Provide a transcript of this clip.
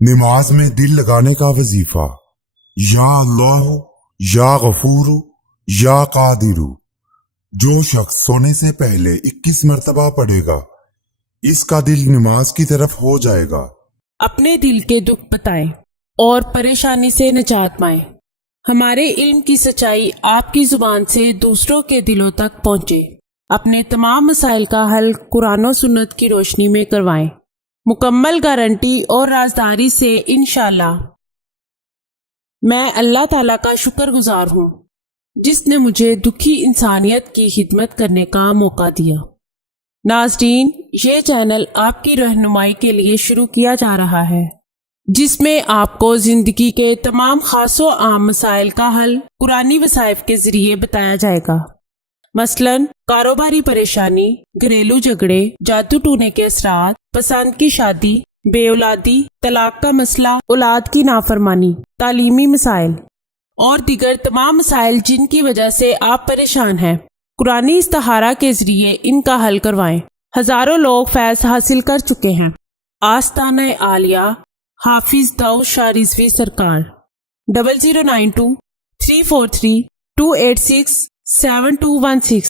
نماز میں دل لگانے کا وظیفہ۔ یا اللہ، یا غفور، یا قادر۔ جو شخص سونے سے پہلے 21 مرتبہ پڑھے گا، اس کا دل نماز کی طرف ہو جائے گا۔ اپنے دل کے دکھ بتائیں اور پریشانی سے نجات پائیں۔ ہمارے علم کی سچائی آپ کی زبان سے دوسروں کے دلوں تک پہنچے۔ اپنے تمام مسائل کا حل قرآن و سنت کی روشنی میں کروائیں، مکمل گارنٹی اور رازداری سے انشاءاللہ۔ میں اللہ تعالیٰ کا شکر گزار ہوں جس نے مجھے دکھی انسانیت کی خدمت کرنے کا موقع دیا۔ ناظرین، یہ چینل آپ کی رہنمائی کے لیے شروع کیا جا رہا ہے، جس میں آپ کو زندگی کے تمام خاص و عام مسائل کا حل قرآنی وظائف کے ذریعے بتایا جائے گا۔ مثلاً کاروباری پریشانی، گھریلو جھگڑے، جادو ٹونے کے اثرات، پسند کی شادی، بے اولادی، طلاق کا مسئلہ، اولاد کی نافرمانی، تعلیمی مسائل اور دیگر تمام مسائل جن کی وجہ سے آپ پریشان ہیں، قرآنی استخارہ کے ذریعے ان کا حل کروائیں۔ ہزاروں لوگ فیض حاصل کر چکے ہیں۔ آستانہ عالیہ حافظ داؤد شاہ رضوی سرکار 0092 343 286 7216